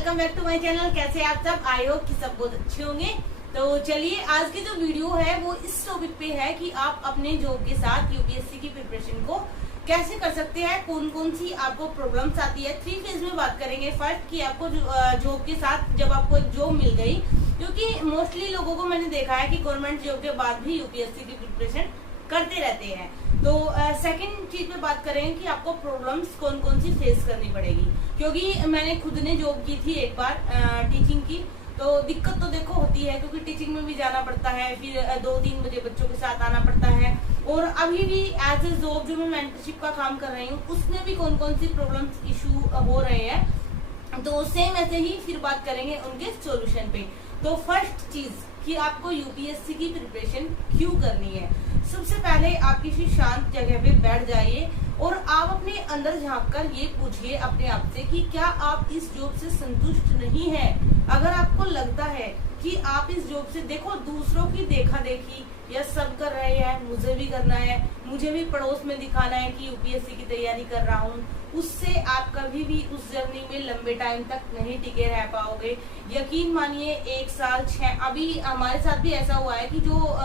Welcome back to my channel. कैसे आप सब? आई होप कि सब बहुत अच्छे होंगे। तो चलिए, आज की जो वीडियो है वो इस टॉपिक पे है कि आप अपने जॉब के साथ यूपीएससी की प्रिपरेशन को कैसे कर सकते हैं, कौन कौन सी आपको प्रॉब्लम्स आती है। 3 फेज में बात करेंगे। फर्स्ट कि आपको जॉब के साथ जब आपको जॉब मिल गई, क्योंकि मोस्टली लोगों को मैंने देखा है कि गवर्नमेंट जॉब के बाद भी यूपीएससी की प्रिपरेशन करते रहते हैं। तो सेकंड चीज पे बात करेंगे कि आपको प्रॉब्लम्स कौन कौन सी फेस करनी पड़ेगी, क्योंकि मैंने खुद ने जॉब की थी एक बार टीचिंग की। तो दिक्कत तो देखो होती है, क्योंकि टीचिंग में भी जाना पड़ता है, फिर 2-3 बजे बच्चों के साथ आना पड़ता है। और अभी भी एज ए जॉब जो मैं मेंटरशिप का काम कर रही हूँ, उसमें भी कौन कौन सी प्रॉब्लम्स इशू हो रहे हैं। तो सेम ऐसे ही फिर बात करेंगे उनके सोल्यूशन पे। तो फर्स्ट चीज कि आपको यूपीएससी की प्रिपरेशन क्यों करनी है। सबसे पहले आप किसी शांत जगह पे बैठ जाइए और आप अपने अंदर झांक कर ये पूछिए अपने आप से कि क्या आप इस जॉब से संतुष्ट नहीं है। अगर आपको लगता है कि आप इस जॉब से, देखो दूसरों की देखा देखी या सब कर रहे हैं, मुझे भी करना है, मुझे भी पड़ोस में दिखाना है कि यूपीएससी की तैयारी कर रहा हूँ, उससे आप कभी भी उस जर्नी में लंबे टाइम तक नहीं टिके रह पाओगे। यकीन मानिए 1 साल 6, अभी हमारे साथ भी ऐसा हुआ है कि जो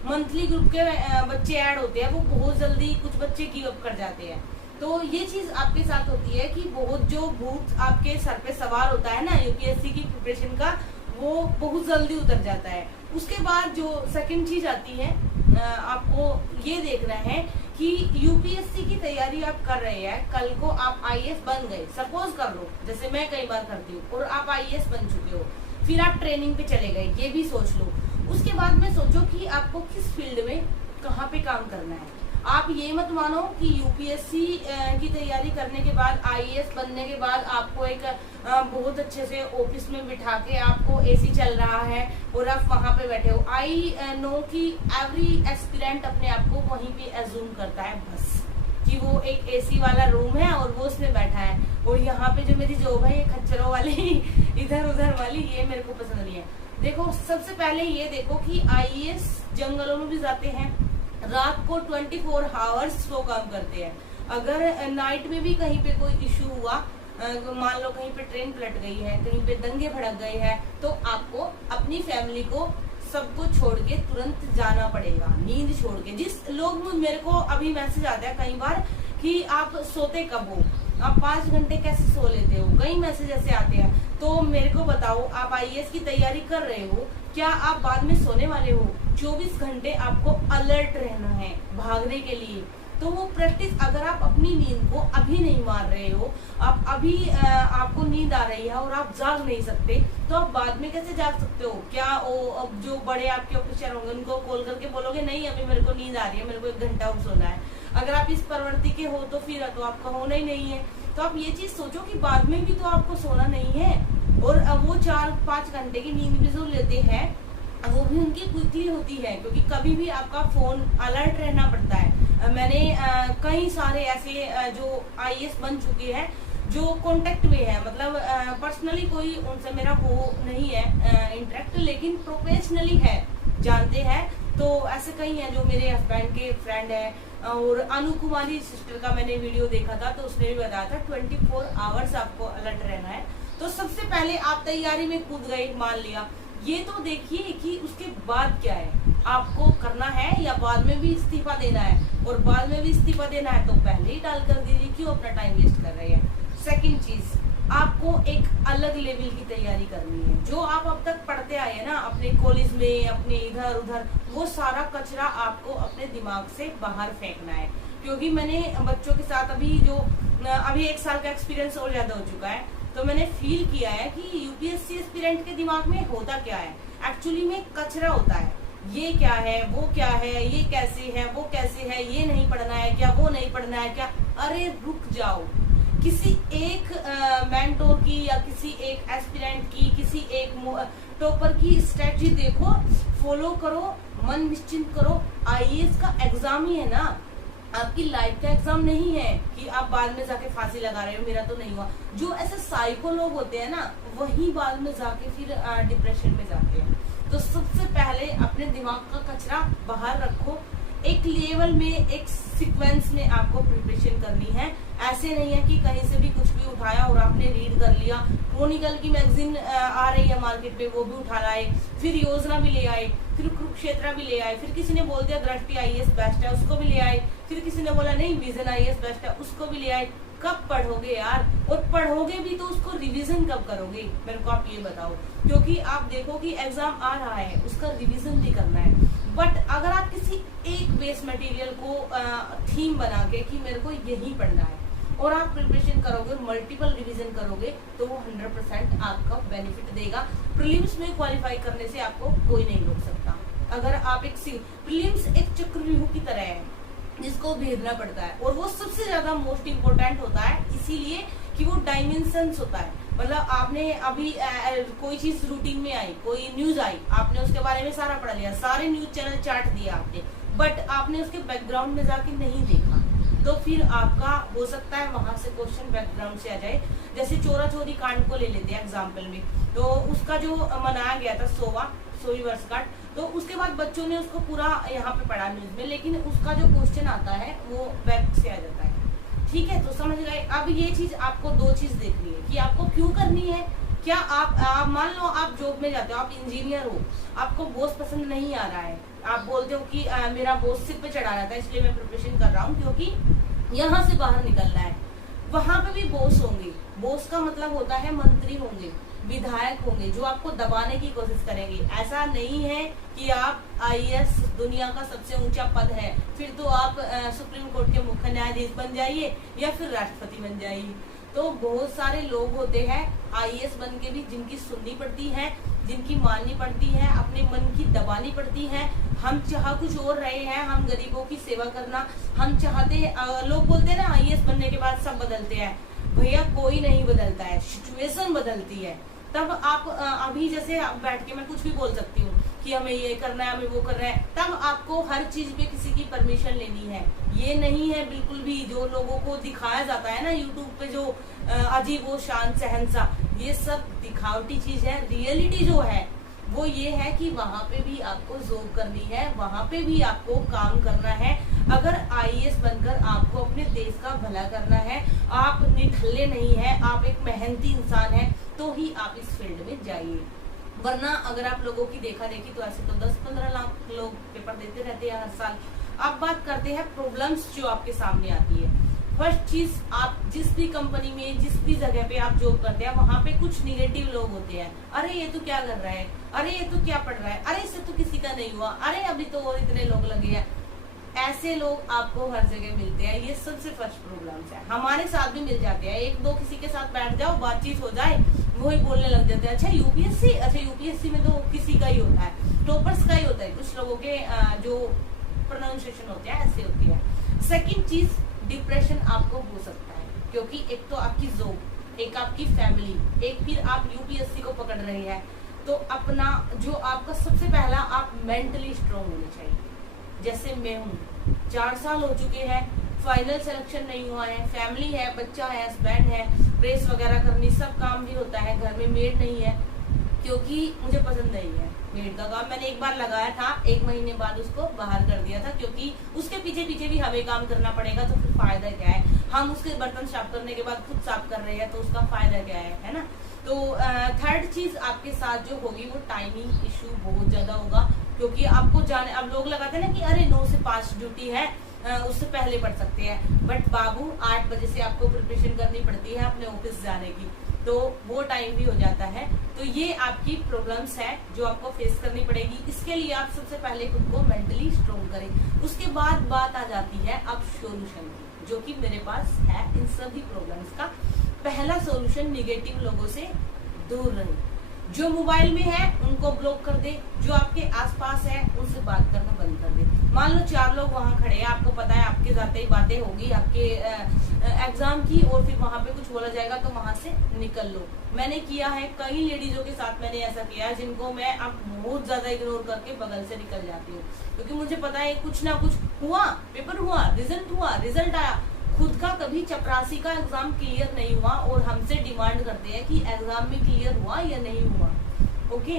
मंथली ग्रुप के बच्चे ऐड होते हैं वो बहुत जल्दी कुछ बच्चे गिव अप कर जाते हैं। तो ये चीज आपके साथ होती है कि बहुत जो भूत आपके सर पे सवार होता है ना यूपीएससी की प्रिपरेशन का, वो बहुत जल्दी उतर जाता है। उसके बाद जो सेकंड चीज आती है, आपको ये देखना है कि यूपीएससी की तैयारी आप कर रहे हैं, कल को आप आईएएस बन गए, सपोज कर लो, जैसे मैं कई बार करती हूँ, और आप आईएएस बन चुके हो, फिर आप ट्रेनिंग पे चले गए, ये भी सोच लो। उसके बाद में सोचो कि आपको किस फील्ड में कहाँ पे काम करना है। आप ये मत मानो कि यूपीएससी की तैयारी करने के बाद, आईएएस बनने के बाद आपको एक बहुत अच्छे से ऑफिस में बिठा के आपको एसी चल रहा है और आप वहां पे बैठे हो। आई नो कि एवरी एस्पिरेंट अपने आप को वहीं पे एज्यूम करता है बस कि वो एक एसी वाला रूम है और वो उसमें बैठा है, और यहाँ पे जो मेरी जॉब है ये खच्चरों वाली इधर उधर वाली, ये मेरे को पसंद नहीं है। देखो, सबसे पहले ये देखो कि आईएएस जंगलों में भी जाते हैं, रात को 24 आवर्स वो काम करते हैं। अगर नाइट में भी कहीं पे कोई इशू हुआ, मान लो कहीं पे ट्रेन पलट गई है, कहीं पे दंगे भड़क गए हैं, तो आपको अपनी फैमिली को सबको छोड़ के तुरंत जाना पड़ेगा, नींद छोड़ के। जिस लोग, मेरे को अभी मैसेज आता है कई बार कि आप सोते कब हो, आप 5 घंटे कैसे सो लेते हो, कई मैसेज ऐसे आते हैं। तो मेरे को बताओ, आप आईएएस की तैयारी कर रहे हो, क्या आप बाद में सोने वाले हो? 24 घंटे आपको अलर्ट रहना है भागने के लिए। तो वो प्रैक्टिस, अगर आप अपनी नींद को अभी नहीं मार रहे हो, आप अभी आपको नींद आ रही है और आप जाग नहीं सकते, तो आप बाद में कैसे जाग सकते हो? क्या अब जो बड़े आपके ऑफिसर होंगे उनको कॉल करके बोलोगे नहीं अभी मेरे को नींद आ रही है, मेरे को 1 घंटा और सोना है? अगर आप इस प्रवृत्ति के हो तो फिर तो आपका होना ही नहीं है। तो आप ये चीज सोचो कि बाद में भी तो आपको सोना नहीं है, और वो 4-5 घंटे की नींद भी जो लेते हैं वो भी उनकी क्विकली होती है, क्योंकि कभी भी आपका फोन अलर्ट रहना पड़ता है। मैंने कई सारे ऐसे जो आईएएस बन चुके हैं जो कांटेक्ट में है, मतलब पर्सनली कोई उनसे मेरा वो नहीं है इंटरेक्ट, लेकिन प्रोफेशनली है, जानते हैं। तो ऐसे कई हैं जो मेरे हस्बैंड के फ्रेंड है। और अनु कुमारी सिस्टर का मैंने वीडियो देखा था, तो उसने भी बताया था 24 आवर्स आपको अलर्ट रहना है। तो सबसे पहले आप तैयारी में कूद गए, मान लिया, ये तो देखिए कि उसके बाद क्या है आपको करना है, या बाद में भी इस्तीफा देना है। और बाद में भी इस्तीफा देना है तो पहले ही डाल कर दीजिए, क्यों अपना टाइम वेस्ट कर रहे हैं। सेकंड चीज, आपको एक अलग लेवल की तैयारी करनी है। जो आप अब तक पढ़ते आए हैं ना अपने कॉलेज में, अपने इधर उधर, वो सारा कचरा आपको अपने दिमाग से बाहर फेंकना है। क्योंकि मैंने बच्चों के साथ अभी 1 साल का एक्सपीरियंस और ज्यादा हो चुका है, तो मैंने फील किया है कि यूपीएससी एस्पिरेंट के दिमाग में होता क्या है, एक्चुअली में कचरा होता है। ये क्या है, वो क्या है, ये कैसे है, वो कैसे है, ये नहीं पढ़ना है क्या, वो नहीं पढ़ना है क्या। अरे रुक जाओ, किसी एक मेंटोर की या किसी एक एस्पिरेंट की, किसी एक टॉपर की स्ट्रेटजी देखो, फॉलो करो, मन निश्चिंत करो। आईएएस का एग्जाम ही है ना, आपकी लाइफ का एग्जाम नहीं है कि आप बाद में जाके फांसी लगा रहे हो, मेरा तो नहीं हुआ। जो ऐसे साइको लोग होते हैं ना, वही बाद में जाके फिर डिप्रेशन में जाते हैं। तो सबसे पहले अपने दिमाग का कचरा बाहर रखो, एक लेवल में, एक सीक्वेंस में आपको प्रिपरेशन करनी है। ऐसे नहीं है कि कहीं से भी कुछ भी उठाया और आपने रीड कर लिया। क्रॉनिकल की मैगजीन आ रही है मार्केट में, वो भी उठा लाए, फिर योजना भी ले आए, फिर कुरुक्षेत्र भी ले आए, फिर किसी ने बोल दिया दृष्टि आईएएस बेस्ट है, उसको भी ले आए, फिर किसी ने बोला नहीं विजन आईएएस बेस्ट है, उसको भी ले आए। कब पढ़ोगे यार? और पढ़ोगे भी तो उसको रिवीजन कब करोगे? मेरे को आप ये बताओ, क्योंकि आप देखो कि एग्जाम आ रहा है, उसका रिवीजन भी करना है। बट अगर आप किसी एक बेस मटेरियल को थीम बना के कि मेरे को यही पढ़ना है और आप प्रिपरेशन करोगे, मल्टीपल रिवीजन करोगे, तो वो 100% आपका बेनिफिट देगा। प्रीलिम्स में क्वालिफाई करने से आपको कोई नहीं रोक सकता। अगर आप प्रीलिम्स एक चक्रव्यूह की तरह है जिसको भेदना पड़ता है, और वो सबसे ज्यादा मोस्ट इम्पोर्टेंट होता है, इसीलिए कि वो डायमेंशंस होता है। मतलब आपने अभी कोई चीज रूटीन में आई, कोई न्यूज आई, आपने उसके बारे में सारा पढ़ लिया, सारे न्यूज चैनल चाट दिया आपने, बट आपने उसके बैकग्राउंड में जाके नहीं देखा, तो फिर आपका हो सकता है वहां से क्वेश्चन बैकग्राउंड से आ जाए। जैसे चोरा चोरी कांड को ले लेते हैं एग्जाम्पल में, तो उसका जो मनाया गया था 100वीं वर्षगांठ, तो उसके बाद बच्चों ने उसको पूरा यहाँ पे पढ़ा न्यूज में, लेकिन उसका जो क्वेश्चन आता है वो बैक से आ जाता है। ठीक है, तो समझ गए। अब ये चीज आपको दो चीज देखनी है कि आपको क्यों करनी है। क्या आप मान लो आप जॉब में जाते हो, आप इंजीनियर हो, आपको बॉस पसंद नहीं आ रहा है, आप बोलते हो कि मेरा बॉस सिर पे चढ़ा रहता है, इसलिए मैं प्रिपरेशन कर रहा हूँ क्योंकि यहाँ से बाहर निकलना है। वहां पे भी बॉस होंगे, बॉस का मतलब होता है मंत्री होंगे, विधायक होंगे, जो आपको दबाने की कोशिश करेंगे। ऐसा नहीं है कि आप आईएएस दुनिया का सबसे ऊंचा पद है, फिर तो आप सुप्रीम कोर्ट के मुख्य न्यायाधीश बन जाइए या फिर राष्ट्रपति बन जाइए। तो बहुत सारे लोग होते हैं आईएएस बन के भी जिनकी सुननी पड़ती है, जिनकी माननी पड़ती है, अपने मन की दबानी पड़ती है। हम चाह कुछ और रहे हैं, हम गरीबों की सेवा करना हम चाहते हैं। लोग बोलते हैं ना आईएएस बनने के बाद सब बदलते हैं, भैया कोई नहीं बदलता है, सिचुएशन बदलती है। तब आप अभी जैसे आप बैठ के मैं कुछ भी बोल सकती हूँ कि हमें ये करना है, हमें वो करना है, तब आपको हर चीज पे किसी की परमिशन लेनी है। ये नहीं है बिल्कुल भी जो लोगों को दिखाया जाता है ना यूट्यूब पे, जो अजीब वो शान सहनसा, ये सब दिखावटी चीज है। रियलिटी जो है वो ये है कि वहां पे भी आपको जॉब करनी है, वहां पे भी आपको काम करना है। अगर आईएएस बनकर आपको अपने देश का भला करना है, आप निठल्ले नहीं है, आप एक मेहनती इंसान है, तो ही आप इस फील्ड में जाइए। वरना अगर आप लोगों की देखा देखी तो ऐसे तो 10-15 लाख लोग पेपर देते रहते हैं हर साल। अब बात करते हैं प्रॉब्लम्स जो आपके सामने आती है। फर्स्ट चीज, आप जिस भी कंपनी में, जिस भी जगह पे आप जॉब करते हैं, वहां पे कुछ निगेटिव लोग होते हैं। अरे ये तो क्या कर रहा है, अरे ये तो क्या पढ़ रहा है, अरे इससे तो किसी का नहीं हुआ, अरे अभी तो और इतने लोग लगे हैं। ऐसे लोग आपको हर जगह मिलते हैं। ये सबसे फर्स्ट प्रॉब्लम्स है, हमारे साथ भी मिल जाते हैं। एक दो किसी के साथ बैठ जाओ, बातचीत हो जाए, वही बोलने लग जाते हैं, अच्छा यूपीएससी, अच्छा यूपीएससी में तो किसी का ही होता है, टॉपर्स का ही होता है, कुछ लोगों के जो प्रोनाउंसिएशन होते हैं ऐसे होती है। सेकंड चीज, डिप्रेशन आपको हो सकता है, क्योंकि एक तो आपकी जॉब, एक आपकी फैमिली, एक फिर आप यूपीएससी को पकड़ रहे हैं। तो अपना जो आपका सबसे पहला, आप मेंटली स्ट्रांग होने चाहिए। जैसे मैं हूँ, 4 साल हो चुके हैं, फाइनल सिलेक्शन नहीं हुआ है, फैमिली है, बच्चा है, हस्बैंड है, प्रेस वगैरह करनी, सब काम भी होता है, घर में मेड नहीं है क्योंकि मुझे पसंद नहीं है मेड का काम। मैंने एक बार लगाया था, 1 महीने बाद उसको बाहर कर दिया था, क्योंकि उसके पीछे पीछे भी हमें काम करना पड़ेगा, तो फिर फायदा क्या है। हम उसके बर्तन साफ करने के बाद खुद साफ कर रहे हैं, तो उसका फायदा क्या है ना। तो थर्ड चीज आपके साथ जो होगी वो टाइमिंग इशू बहुत ज्यादा होगा, क्योंकि आपको जाने, अब लोग लगाते हैं ना कि अरे 9 से 5 ड्यूटी है, उससे पहले पढ़ सकते हैं, बट बाबू 8 बजे से आपको प्रिपरेशन करनी पड़ती है अपने ऑफिस जाने की, तो वो टाइम भी हो जाता है। तो ये आपकी प्रॉब्लम्स है जो आपको फेस करनी पड़ेगी। इसके लिए आप सबसे पहले खुद को मेंटली स्ट्रॉन्ग करें। उसके बाद बात आ जाती है अब सॉल्यूशन की, जो कि मेरे पास है इन सभी प्रॉब्लम्स का। पहला सॉल्यूशन, निगेटिव लोगों से दूर रहे। जो मोबाइल में है उनको ब्लॉक कर दे, जो आपके आसपास है उनसे बात करना बंद कर दे। मान लो 4 लोग वहां खड़े हैं, आपको पता है आपके जाते ही बातें होगी आपके एग्जाम की, और फिर वहां पे कुछ बोला जाएगा तो वहां से निकल लो। मैंने किया है, कई लेडीजों के साथ मैंने ऐसा किया है, जिनको मैं अब बहुत ज्यादा इग्नोर करके बगल से निकल जाती हूँ, क्योंकि मुझे पता है कुछ ना कुछ हुआ, पेपर हुआ, रिजल्ट आया, खुद का कभी चपरासी का एग्जाम क्लियर नहीं हुआ और हमसे डिमांड करते हैं कि एग्जाम में क्लियर हुआ या नहीं हुआ। ओके,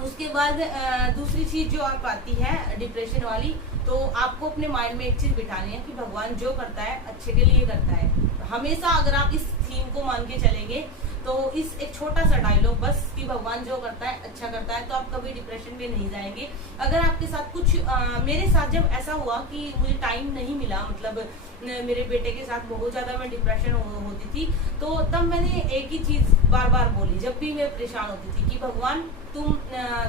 उसके बाद दूसरी चीज जो आप आती है डिप्रेशन वाली, तो आपको अपने माइंड में एक चीज बिठानी है कि भगवान जो करता है अच्छे के लिए करता है। हमेशा अगर आप इस थीम को मान के चलेंगे तो इस एक छोटा सा डायलॉग बस कि भगवान जो करता है अच्छा करता है, तो आप कभी डिप्रेशन में नहीं जाएंगे। अगर आपके साथ कुछ मेरे साथ जब ऐसा हुआ कि मुझे टाइम नहीं मिला, मतलब मेरे बेटे के साथ बहुत ज्यादा मैं डिप्रेशन होती थी, तो तब मैंने एक ही चीज बार बार बोली जब भी मैं परेशान होती थी कि भगवान तुम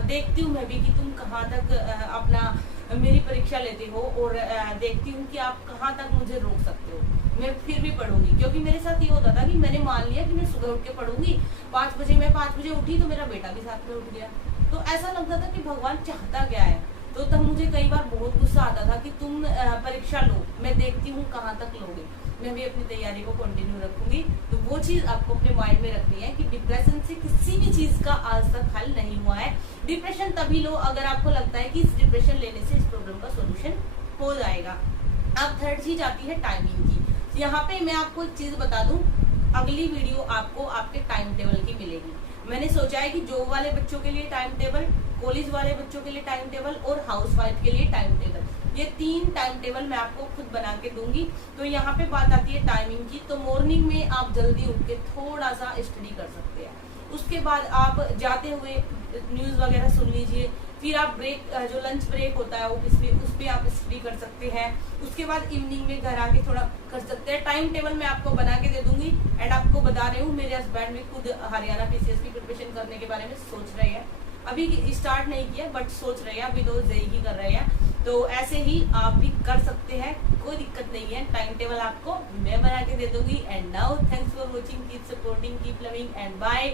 देखती हूँ मैं भी कि तुम कहाँ तक अपना मेरी परीक्षा लेते हो, और देखती हूँ कि आप कहाँ तक मुझे रोक सकते हो, मैं फिर भी पढ़ूंगी। क्योंकि मेरे साथ ये होता था कि मैंने मान लिया कि मैं सुबह उठ के पढ़ूंगी, 5 बजे मैं 5 बजे उठी तो मेरा बेटा भी साथ में उठ गया, तो ऐसा लगता था कि भगवान चाहता क्या है। तो तब मुझे कई बार बहुत गुस्सा आता था कि तुम परीक्षा लो, मैं देखती हूँ कहाँ तक लोगे, मैं भी अपनी तैयारी को कंटिन्यू रखूंगी। तो वो चीज आपको अपने माइंड में रखनी है कि डिप्रेशन से किसी भी चीज का आज तक हल नहीं हुआ है। डिप्रेशन तभी लो अगर आपको लगता है कि इस डिप्रेशन लेने से इस प्रॉब्लम का सोल्यूशन हो जाएगा। अब थर्ड चीज आती है टाइमिंग की। यहाँ पे मैं आपको एक चीज बता दूं, अगली वीडियो आपको आपके टाइम टेबल की मिलेगी। मैंने सोचा है कि जॉब वाले बच्चों के लिए टाइम टेबल, कॉलेज वाले बच्चों के लिए टाइम टेबल और हाउसवाइफ के लिए टाइम टेबल, ये 3 टाइम टेबल मैं आपको खुद बना के दूंगी। तो यहाँ पे बात आती है टाइमिंग की, तो मॉर्निंग में आप जल्दी उठ के थोड़ा सा स्टडी कर सकते हैं। उसके बाद आप जाते हुए न्यूज वगैरह सुन लीजिए, फिर आप ब्रेक जो लंच ब्रेक होता है ऑफिस में उस पर आप स्टडी कर सकते हैं। उसके बाद इवनिंग में घर आके थोड़ा कर सकते हैं। टाइम टेबल मैं आपको बना के दे दूंगी। एंड आपको बता रही हूँ मेरे हस्बैंड भी खुद हरियाणा पीसीएस की प्रिपरेशन करने के बारे में सोच रहे हैं, अभी स्टार्ट नहीं किया बट सोच रहे हैं, अभी तो जेई की कर रहे हैं। तो ऐसे ही आप भी कर सकते हैं, कोई दिक्कत नहीं है। टाइम टेबल आपको मैं बना के दे दूंगी। And now thanks for watching, keep supporting, keep loving and bye.